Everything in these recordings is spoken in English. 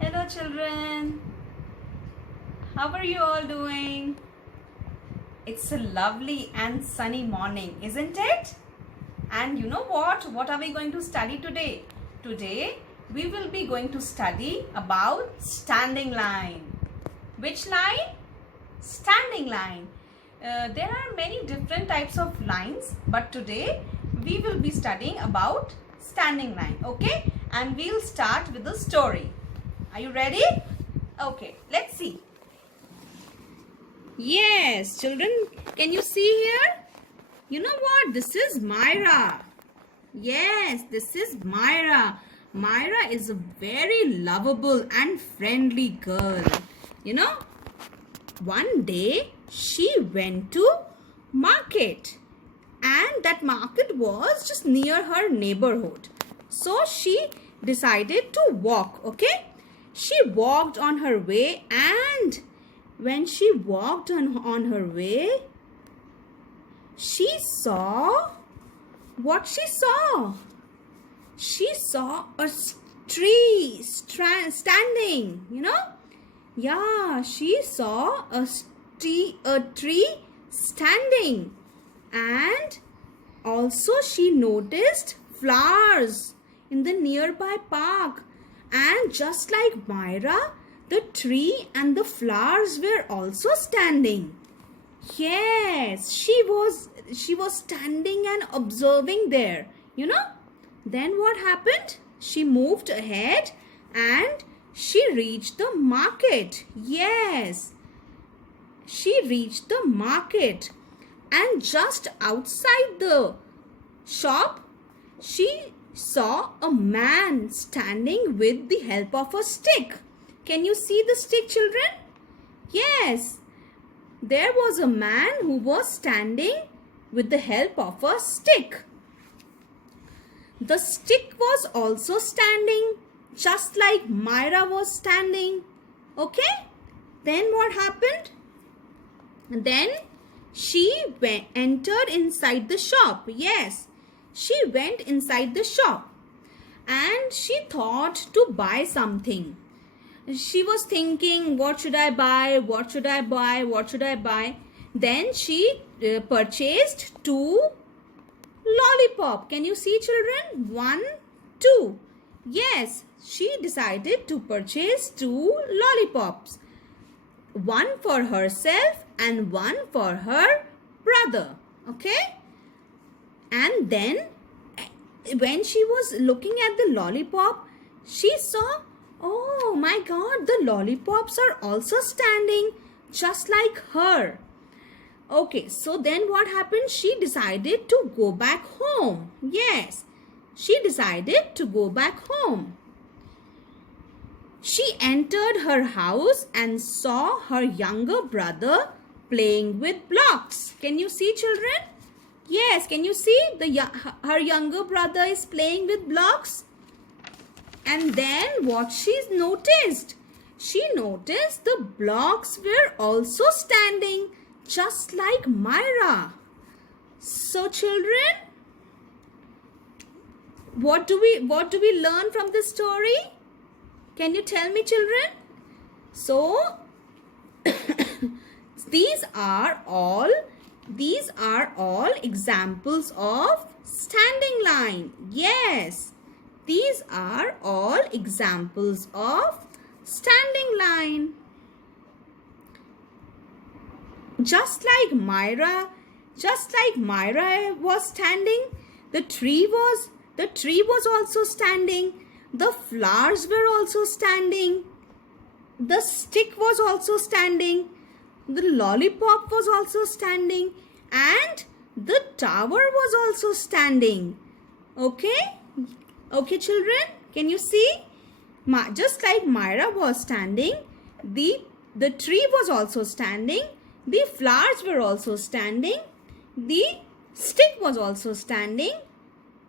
Hello children, how are you all doing? It's a lovely and sunny morning, isn't it? And you know what? What are we going to study today? Today we will be going to study about standing line. Which line? Standing line. There are many different types of lines, but today we will be studying about standing line, okay? And we'll start with the story. Are you ready? Okay, let's see. Yes, children, can you see here? You know what? This is Myra. Yes, this is Myra. Myra is a very lovable and friendly girl. You know, one day she went to market, and that market was just near her neighborhood. So she decided to walk, okay? She walked on her way, and when she walked on her way, she saw what she saw. She saw a tree standing, you know. Yeah, she saw a tree standing, and also she noticed flowers in the nearby park. And just like Myra, the tree and the flowers were also standing. Yes, she was standing and observing there, you know. Then what happened? She moved ahead and she reached the market. Yes, she reached the market, and just outside the shop, she saw a man standing with the help of a stick. Can you see the stick, children? Yes, there was a man who was standing with the help of a stick. The stick was also standing, just like Myra was standing. Okay? Then what happened? Then she entered inside the shop. Yes, she went inside the shop and she thought to buy something. She was thinking, what should I buy? What should I buy? What should I buy? Then she purchased 2 lollipop. Can you see, children? 1, 2. Yes, she decided to purchase 2 lollipops. 1 for herself and 1 for her brother. Okay? And then when she was looking at the lollipop, she saw, oh my God, the lollipops are also standing just like her. Okay, so then what happened? She decided to go back home. Yes, she decided to go back home. She entered her house and saw her younger brother playing with blocks. Can you see, children? Yes, can you see her younger brother is playing with blocks? And then what she noticed? She noticed the blocks were also standing just like Myra. So children, what do we learn from this story? Can you tell me, children? So these are all examples of standing line. Yes, these are all examples of standing line. Just like Myra was standing, the tree was also standing, the flowers were also standing, the stick was also standing, the lollipop was also standing, and the tower was also standing. Okay? Okay, children? Can you see? Just like Myra was standing, the tree was also standing, the flowers were also standing, the stick was also standing,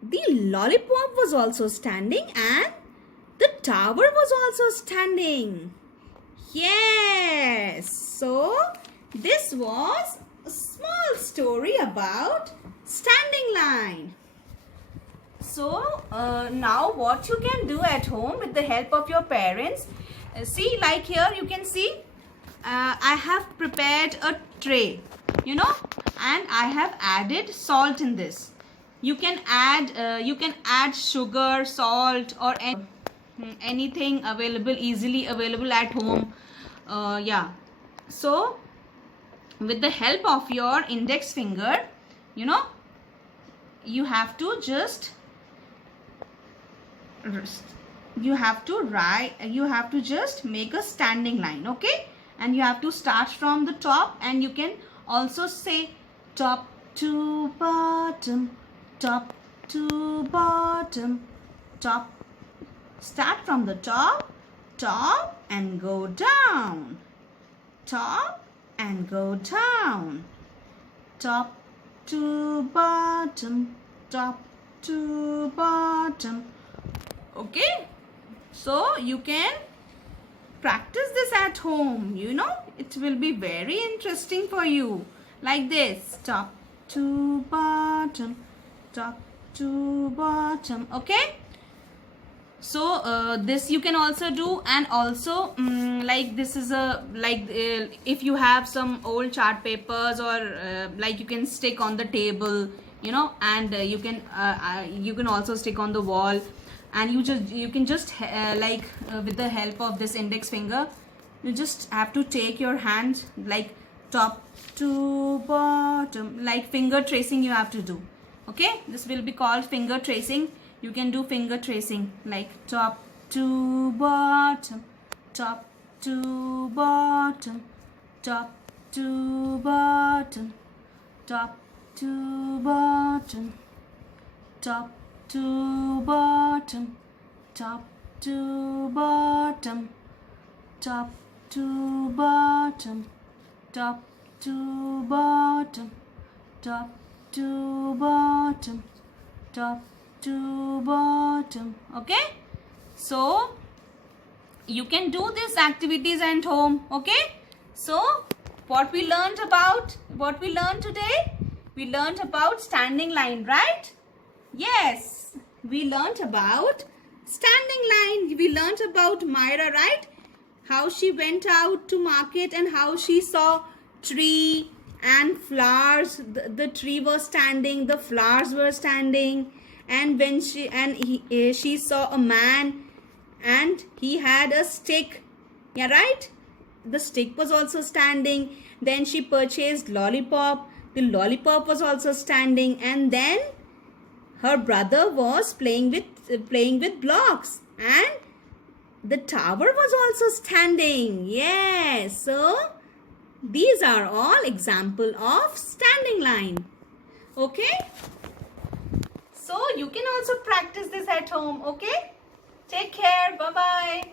the lollipop was also standing, and the tower was also standing. Yes, so this was a small story about standing line. So now what you can do at home with the help of your parents, see, like here you can see I have prepared a tray, you know, and I have added salt in this. You can add sugar, salt, or anything available, easily available at home. Yeah, so with the help of your index finger, you know, you have to just just make a standing line, okay? And you have to start from the top, and you can also say top to bottom, top to bottom, top. Start from the top and go down, top and go down, top to bottom, top to bottom. Okay, so you can practice this at home, you know, it will be very interesting for you. Like this, top to bottom, top to bottom. Okay, so this you can also do. And also like this is a if you have some old chart papers, or like you can stick on the table, you know, and you can also stick on the wall, and you can just with the help of this index finger, you just have to take your hand like top to bottom, like finger tracing you have to do. Okay, this will be called finger tracing. You can do finger tracing like top to bottom, top to bottom, top to bottom, top to bottom, top to bottom, top to bottom, top to bottom, top to bottom, top to bottom, top to bottom. Okay, so you can do these activities at home. Okay, so what we learned today, we learned about standing line, right? Yes, we learned about standing line. We learned about Myra, right? How she went out to market and how she saw tree and flowers. The tree was standing, the flowers were standing, and when she saw a man and he had a stick. Yeah, right? The stick was also standing. Then she purchased lollipop. The lollipop was also standing, and then her brother was playing with blocks, and the tower was also standing. Yes, so these are all example of standing line. Okay, so you can also practice this at home. Okay, take care. Bye bye.